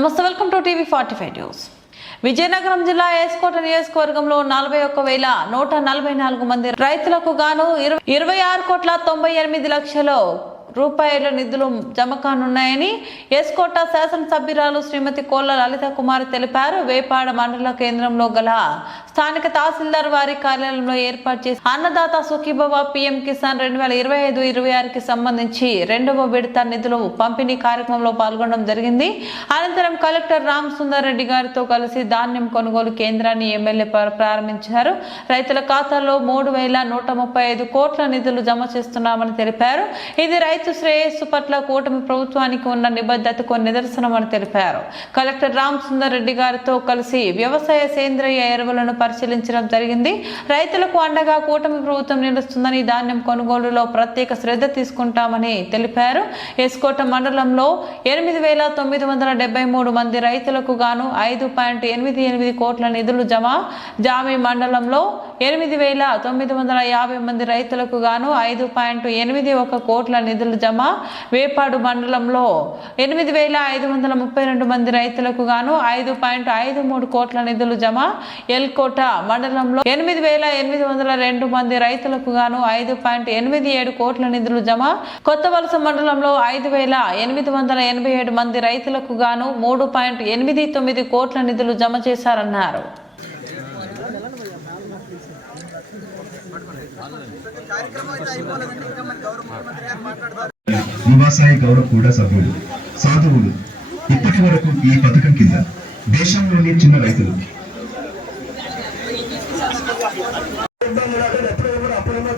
నమస్తే, welcome to TV 45 news. Vizianagaram జిల్లా ఏస్కోట నియోజకవర్గంలో 41,144 మంది రైతులకు గాను 26,98,00,000 రూపాయల నిధులు జమ కానున్నాయని ఏస్కోట శాసనసభ్యురాలు శ్రీమతి కోళ్ల లలిత కుమార్ తెలిపారు. వేపాడ మండల కేంద్రంలో గల స్థానిక తహసీల్దార్ వారి కార్యాలయంలో ఏర్పాటు చేసి అన్నదాత సుఖీభవ పీఎం కిసాన్ 2025-26కి సంబంధించి రెండవ విడత నిధులు పంపిణీ కార్యక్రమంలో పాల్గొనడం జరిగింది. అనంతరం కలెక్టర్ రామ్ సుందర్ రెడ్డి గారితో కలిసి ధాన్యం కొనుగోలు కేంద్రాన్ని ఎమ్మెల్యే ప్రారంభించారు. రైతుల ఖాతాలో 3,135 కోట్ల నిధులు జమ చేస్తున్నామని తెలిపారు. ఇది రైతు శ్రేయస్సు పట్ల కూటమి ప్రభుత్వానికి ఉన్న నిబద్ధతకు నిదర్శనమని తెలిపారు. కలెక్టర్ రామ్ సుందర్ రెడ్డి గారితో కలిసి వ్యవసాయ సేంద్రియ ఎరువులను పరిశీలించడం జరిగింది. రైతులకు అండగా కూటమి ప్రభుత్వం నిలుస్తుందని, ధాన్యం కొనుగోలులో ప్రత్యేక శ్రద్ధ తీసుకుంటామని తెలిపారు. ఎస్కోట మండలంలో 8,973 మంది రైతులకు గాను 5.88 కోట్ల నిధులు జమ. జామి మండలంలో 8,950 మంది రైతులకు గాను 5.81 కోట్ల నిధులు జమ. వేపాడు మండలంలో 8,532 మంది రైతులకు గాను 5.53 కోట్ల నిధులు జమ. ఎల్కోట మండలంలో 8,802 మంది రైతులకు గాను 5.87 కోట్ల నిధులు జమ. కొత్త వలస మండలంలో 5,887 మంది రైతులకు గాను 3.89 కోట్ల నిధులు జమ చేశారన్నారు. వ్యవసాయ గౌరవ కూడా సభ్యులు సాధువులు ఇప్పటి వరకు ఈ పథకం కింద దేశంలోని చిన్న రైతులు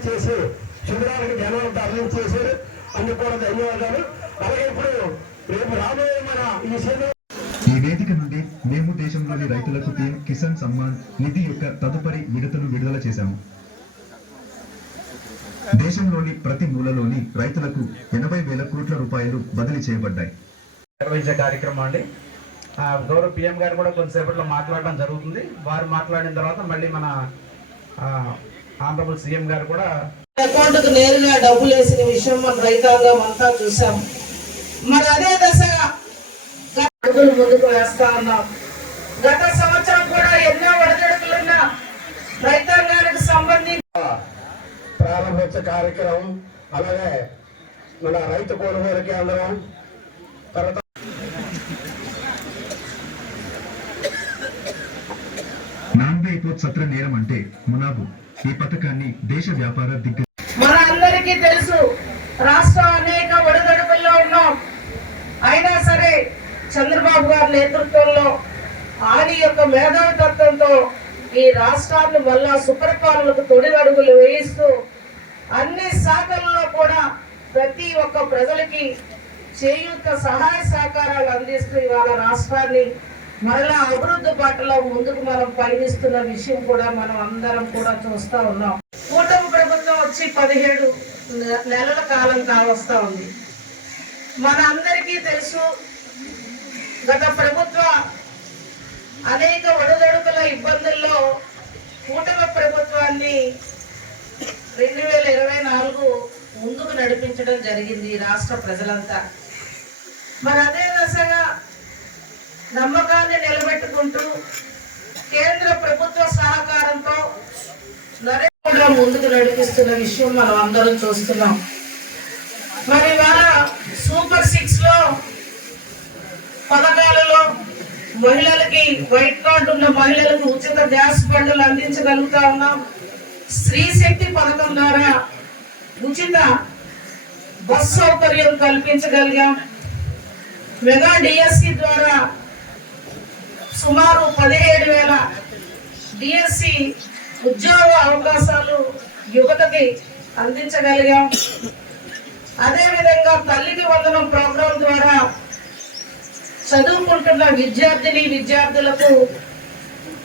చేసి శిబిరాలకు జనాలు తరలి చేశారు. అందుకు కూడా ధన్యవాదాలు. అలాగే ఇప్పుడు రేపు రాబోయే మన ఈ వేదిక నుండి మేము దేశంలోని రైతులకు పీఎం కిసాన్ సమ్మాన్ నిధి యొక్క తదుపరి విడతను విడుదల చేశాము. దేశంలోని ప్రతి మూలలోని రైతులకు 80,000 కోట్ల రూపాయలు బదిలీ చేయబడ్డాయి. నిర్వహించే కార్యక్రమం అండి. గౌరవ పిఎం గారు కూడా కొంతసేపట్లో మాట్లాడడం జరుగుతుంది. వారు మాట్లాడిన తర్వాత మళ్ళీ మన ఆనరబుల్ సీఎం గారు కూడా అకౌంట్కు నేరుగా డబ్బులు వేసిన విషయం మన రైతాంగం అంతా చూసాం. మరి అదే దశగా అడుగులు ముందుకు వేస్తా ఉన్నాం. గత సంవత్సరం కూడా ఎన్నో ఒడిదుడుకులున్న రైతాంగానికి సంబంధించి ప్రారంభించే కార్యక్రమం, అలాగే మన రైతు కొనుగోలు కేంద్రం, తర్వాత సత్ర నేరం అంటే మునాబు. ఈ పథకాన్ని దేశ వ్యాపార మన అందరికీ తెలుసు. రాష్ట్రం అనేక ఒడిదుడుకుల్లో ఉన్నాం. అయినా సరే చంద్రబాబు గారి నేతృత్వంలో ఆయన యొక్క మేధావితత్వంతో ఈ రాష్ట్రాన్ని మళ్ళా సుపరిపాలనకు తొడి అడుగులు వేయిస్తూ అన్ని శాఖల్లో కూడా ప్రతి ఒక్క ప్రజలకి చేయూత సహాయ సహకారాలు అందిస్తూ ఇవాళ రాష్ట్రాన్ని మరలా అభివృద్ధి బాటలో ముందుకు మనం పయనిస్తున్న విషయం కూడా మనం అందరం కూడా చూస్తూ ఉన్నాం. కూటమి ప్రభుత్వం వచ్చి 17 నెలల కాలం కావస్తా ఉంది. మన అందరికీ తెలుసు, గత ప్రభుత్వ అనేక ఒడిదుడుకుల ఇబ్బందుల్లో కూటమి ప్రభుత్వాన్ని 2024 ముందుకు నడిపించడం జరిగింది రాష్ట్ర ప్రజలంతా. మరి అదే దశగా నమ్మకాన్ని నిలబెట్టుకుంటూ కేంద్ర ప్రభుత్వ సహకారంతో నరేంద్ర ముందుకు నడిపిస్తున్న విషయం మనం అందరం చూస్తున్నాం. మరి ఇవాళ సూపర్ 6 లో పథకాలలో మహిళలకి వైట్ కార్డు ఉన్న మహిళలకు ఉచిత గ్యాస్ బండ్లు అందించగలుగుతా ఉన్నాం. స్త్రీ శక్తి పథకం ద్వారా ఉచిత బస్ సౌకర్యం కల్పించగలిగాం. మెగా డిఎస్సి ద్వారా సుమారు 17,000 డిఎస్సి ఉద్యోగ అవకాశాలు యువతకి అందించగలిగాం. అదేవిధంగా తల్లికి వందనం ప్రోగ్రాం ద్వారా చదువుకుంటున్న విద్యార్థులకు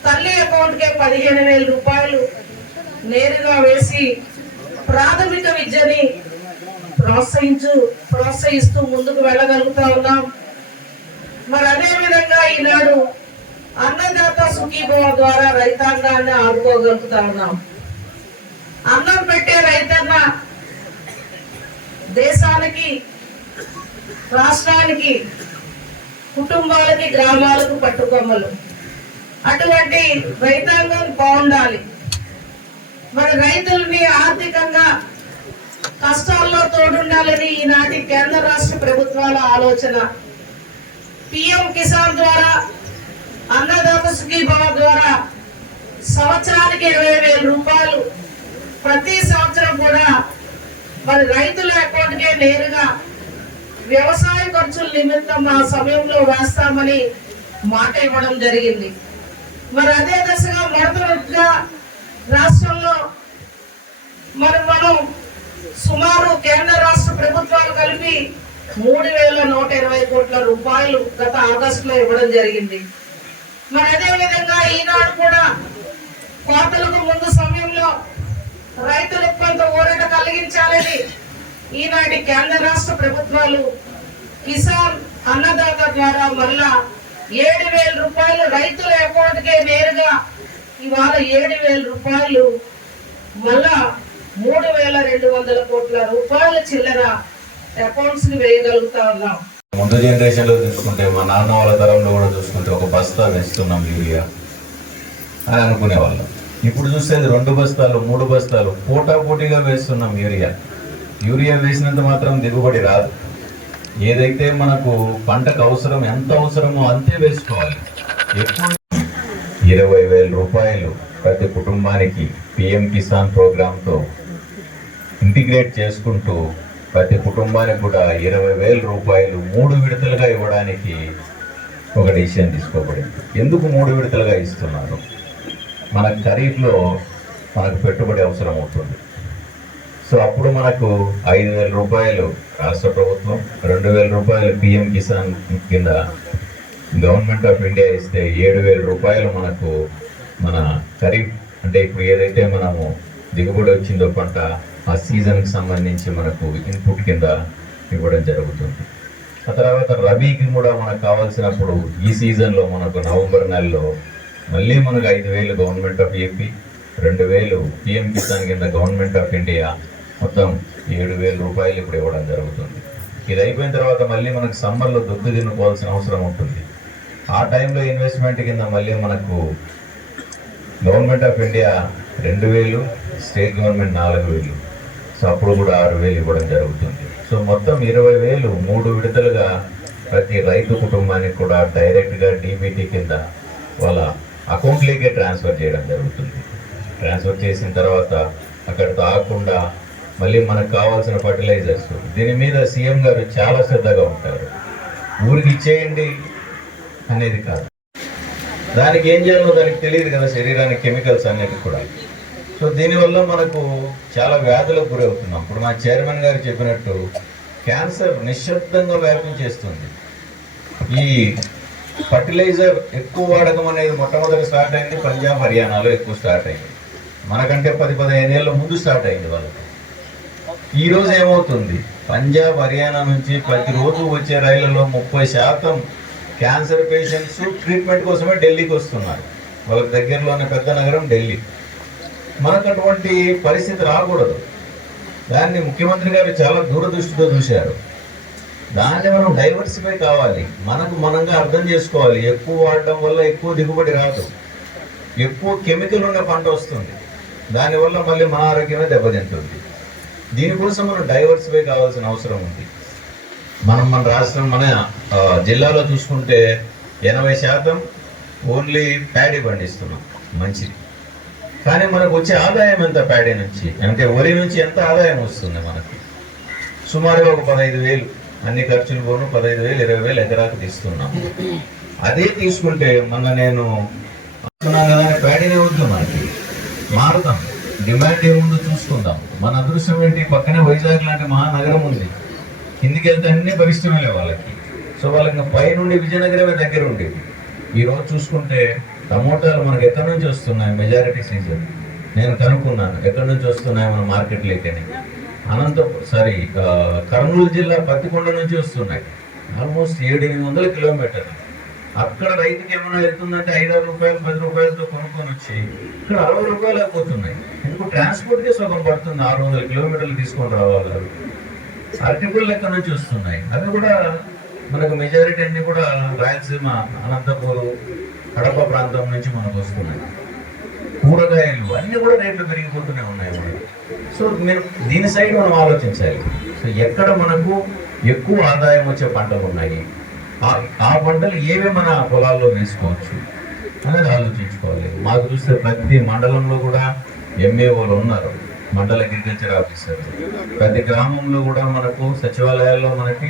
తల్లి అకౌంట్కే 15,000 రూపాయలు నేరుగా వేసి ప్రాథమిక విద్యని ప్రోత్సహిస్తూ ముందుకు వెళ్ళగలుగుతా ఉన్నాం. మరి అదే విధంగా ఈనాడు అన్నదాత సుఖీభవ ద్వారా రైతాంగాన్ని ఆదుకోగలుగుతా ఉన్నాం. అన్నం పెట్టే రైతన్న దేశానికి, రాష్ట్రానికి కుటుంబాలకి గ్రామాలకు పట్టుకొమ్మలు. అటువంటి రైతాంగం బాగుండాలి. మన రైతుల్ని ఆర్థికంగా కష్టాల్లో తోడుండాలని ఈనాటి కేంద్ర రాష్ట్ర ప్రభుత్వాల ఆలోచన. పిఎం కిసాన్ ద్వారా, అన్నదాత సుఖీభవ ద్వారా సంవత్సరానికి 20,000 రూపాయలు ప్రతి సంవత్సరం కూడా మరి రైతుల అకౌంట్కే నేరుగా వ్యవసాయ ఖర్చుల నిమిత్తం ఆ సమయంలో వేస్తామని మాట ఇవ్వడం జరిగింది. మరి అదే దశగా మొదటగా రాష్ట్రంలో మనం సుమారు కేంద్ర రాష్ట్ర ప్రభుత్వాలు కలిపి 3,120 కోట్ల రూపాయలు గత ఆగస్టులో ఇవ్వడం జరిగింది. మరి అదే విధంగా ఈనాడు కూడా కోతలకు ముందు సమయంలో రైతులకు కొంత ఊరట కలిగించాలని ఈనాటి కేంద్ర రాష్ట్ర ప్రభుత్వాలు కిసాన్ అన్నదాత ద్వారా మళ్ళా 7,000 రూపాయలు రైతుల అకౌంట్కే నేరుగా ఇవాళ 7,000 రూపాయలు మళ్ళా 3,200 కోట్ల రూపాయల చిల్లర అకౌంట్స్ ని వేయగలుగుతా ఉన్నాం. ముందు జనరేషన్ లో చూసుకుంటే మా నాన్న వాళ్ళ తరంలో కూడా చూసుకుంటే ఒక బస్తా వేస్తున్నాం యూరియా అని అనుకునేవాళ్ళం. ఇప్పుడు చూస్తే 2 బస్తాలు 3 బస్తాలు పోటాపోటీగా వేస్తున్నాం యూరియా వేసినంత మాత్రం దిగుబడి రాదు. ఏదైతే మనకు పంటకు అవసరం, ఎంత అవసరమో అంతే వేసుకోవాలి. ఎక్కువ 20,000 రూపాయలు ప్రతి కుటుంబానికి పిఎం కిసాన్ ప్రోగ్రాంతో ఇంటిగ్రేట్ చేసుకుంటూ ప్రతి కుటుంబానికి కూడా 20,000 రూపాయలు 3 విడతలుగా ఇవ్వడానికి ఒక డిసిషన్ తీసుకోబడింది. ఎందుకు 3 విడతలుగా ఇస్తున్నారు? మన ఖరీఫ్లో మనకు పెట్టుబడి అవసరం అవుతుంది. సో అప్పుడు మనకు 5,000 రూపాయలు రాష్ట్ర ప్రభుత్వం, 2,000 రూపాయలు పిఎం కిసాన్ కింద గవర్నమెంట్ ఆఫ్ ఇండియా ఇస్తే 7,000 రూపాయలు మనకు మన ఖరీఫ్ అంటే ఇప్పుడు ఏదైతే మనము దిగుబడి వచ్చిందో పంట ఆ సీజన్కి సంబంధించి మనకు ఇన్పుట్ కింద ఇవ్వడం జరుగుతుంది. ఆ తర్వాత రబీకి కూడా మనకు కావాల్సినప్పుడు ఈ సీజన్లో మనకు నవంబర్ నెలలో మళ్ళీ మనకు 5,000 government of AP, 2,000 PM Kisan కింద గవర్నమెంట్ ఆఫ్ ఇండియా, మొత్తం 7,000 రూపాయలు ఇప్పుడు ఇవ్వడం జరుగుతుంది. ఇది అయిపోయిన తర్వాత మళ్ళీ మనకు సమ్మర్లో దొడ్డు తినుకోవాల్సిన అవసరం ఉంటుంది. ఆ టైంలో ఇన్వెస్ట్మెంట్ కింద మళ్ళీ మనకు government of India 2,000, state government 4,000, so అప్పుడు కూడా 6,000 ఇవ్వడం జరుగుతుంది. సో మొత్తం 20,000 3 విడతలుగా ప్రతి రైతు కుటుంబానికి కూడా డైరెక్ట్గా డీబీటీ కింద వాళ్ళ అకౌంట్లోకే ట్రాన్స్ఫర్ చేయడం జరుగుతుంది. ట్రాన్స్ఫర్ చేసిన తర్వాత అక్కడితో ఆగకుండా మళ్ళీ మనకు కావాల్సిన ఫర్టిలైజర్స్, దీని మీద సీఎం గారు చాలా శ్రద్ధగా ఉంటారు. ఊరికి ఇచ్చేయండి అనేది కాదు, దానికి ఏం చేయాలో దానికి తెలియదు కదా, శరీరానికి కెమికల్స్ అనేది కూడా. సో దీనివల్ల మనకు చాలా వ్యాధులకు గురవుతున్నాం. ఇప్పుడు మా చైర్మన్ గారు చెప్పినట్టు క్యాన్సర్ నిశ్శబ్దంగా వ్యాపించేస్తుంది. ఈ ఫర్టిలైజర్ ఎక్కువ వాడకం అనేది మొట్టమొదటి స్టార్ట్ అయింది పంజాబ్, హర్యానాలో ఎక్కువ స్టార్ట్ అయింది. మనకంటే 10-15 ఏళ్ళ ముందు స్టార్ట్ అయింది వాళ్ళకి. ఈరోజు ఏమవుతుంది, పంజాబ్, హర్యానా నుంచి ప్రతిరోజు వచ్చే రైళ్లలో 30% క్యాన్సర్ పేషెంట్స్ ట్రీట్మెంట్ కోసమే ఢిల్లీకి వస్తున్నారు. వాళ్ళకి దగ్గరలోనే పెద్ద నగరం ఢిల్లీ. మనకు అటువంటి పరిస్థితి రాకూడదు. దాన్ని ముఖ్యమంత్రి గారు చాలా దూరదృష్టితో చూశారు. దాన్ని మనం డైవర్సిఫై కావాలి, మనకు మనంగా అర్థం చేసుకోవాలి. ఎక్కువ వాడటం వల్ల ఎక్కువ దిగుబడి రాదు, ఎక్కువ కెమికల్ ఉన్న పంట వస్తుంది. దానివల్ల మళ్ళీ మన ఆరోగ్యమే దెబ్బతింటుంది. దీనికోసం మనం డైవర్సిఫై కావాల్సిన అవసరం ఉంది. మన రాష్ట్రం, మన జిల్లాలో చూసుకుంటే 80% ఓన్లీ ప్యాడీ పండిస్తున్నాం, మంచిది. కానీ మనకు వచ్చే ఆదాయం ఎంత ప్యాడీ నుంచి, అంటే వరి నుంచి ఎంత ఆదాయం వస్తుంది మనకు? సుమారుగా ఒక 15,000, అన్ని ఖర్చులు పోను 15,000, 20,000 ఎకరాకు తీస్తున్నాం. అదే తీసుకుంటే నేను అనుకున్నాను కదా, ప్యాడీనే వద్దు, మనకి మారుతాం, డిమాండ్ ఏముందో చూసుకుందాం. మన అదృష్టం ఏంటి, పక్కనే వైజాగ్ లాంటి మహానగరం ఉంది, కిందికి వెళ్తే అన్ని పరిశ్రమలే వాళ్ళకి. సో వాళ్ళకి పై నుండి విజయనగరమే దగ్గర ఉండేది. ఈరోజు చూసుకుంటే టమోటాలు మనకు ఎక్కడి నుంచి వస్తున్నాయి, మెజారిటీ సీజన్ నేను కనుక్కున్నాను ఎక్కడి నుంచి వస్తున్నాయి మన మార్కెట్లోకి. కర్నూలు జిల్లా పత్తికొండ నుంచి వస్తున్నాయి, ఆల్మోస్ట్ 700-800 కిలోమీటర్లు. అక్కడ రైతుకి ఏమైనా వెళ్తుందంటే 5-6 రూపాయలు 10 రూపాయలతో కొనుక్కొని వచ్చి ఇక్కడ 60 రూపాయలు అయిపోతున్నాయి. ఎందుకు ట్రాన్స్పోర్ట్కే సగం పడుతుంది, 600 కిలోమీటర్లు తీసుకొని రావాలి. అరటిపళ్ళు ఎక్కడి నుంచి వస్తున్నాయి, అవి కూడా మనకు మెజారిటీ అన్ని కూడా రాయలసీమ, అనంతపూర్, కడప ప్రాంతం నుంచి మనకు వస్తున్నాయి. కూరగాయలు అన్ని కూడా రేట్లు పెరిగిపోతూనే ఉన్నాయి మనకి. సో మీరు దీని సైడ్ మనం ఆలోచించాలి. సో ఎక్కడ మనకు ఎక్కువ ఆదాయం వచ్చే పంటలు ఉన్నాయి, ఆ పంటలు ఏవే మన పొలాల్లో వేసుకోవచ్చు అనేది ఆలోచించుకోవాలి. మాకు చూస్తే ప్రతి మండలంలో కూడా ఎంఏఓలు ఉన్నారు, మండల అగ్రికల్చర్ ఆఫీసర్. ప్రతి గ్రామంలో కూడా మనకు సచివాలయాల్లో మనకి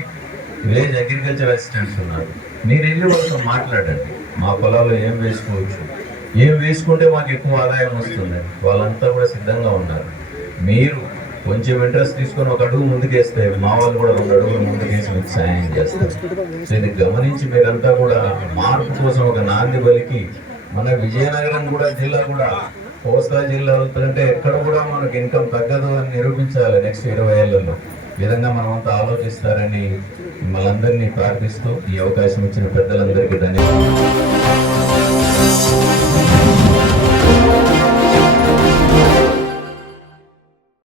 విలేజ్ అగ్రికల్చర్ అసిస్టెంట్స్ ఉన్నారు. మీరు వెళ్ళి వాళ్ళతో మాట్లాడండి, మా పొలాల్లో ఏం వేసుకోవచ్చు, ఏం వేసుకుంటే మాకు ఎక్కువ ఆదాయం వస్తుంది. వాళ్ళంతా కూడా సిద్ధంగా ఉన్నారు. మీరు కొంచెం ఇంట్రెస్ట్ తీసుకొని ఒక అడుగు ముందుకేస్తే మా వాళ్ళు కూడా 2 అడుగులు ముందుకేసి మీకు సాయం చేస్తారు. సో ఇది గమనించి మీరంతా కూడా మార్పు కోసం ఒక నాంది పలికి మన విజయనగరం కూడా జిల్లా కూడా కోస్తా జిల్లా అవుతుందంటే ఎక్కడ కూడా మనకు ఇన్కమ్ తగ్గదు అని నిరూపించాలి నెక్స్ట్ 20 ఏళ్లలో. ఈ విధంగా మనమంతా ఆలోచిస్తారని మిమ్మల్ని అందరినీ ప్రార్థిస్తూ ఈ అవకాశం ఇచ్చిన పెద్దలందరికీ ధన్యవాదాలు.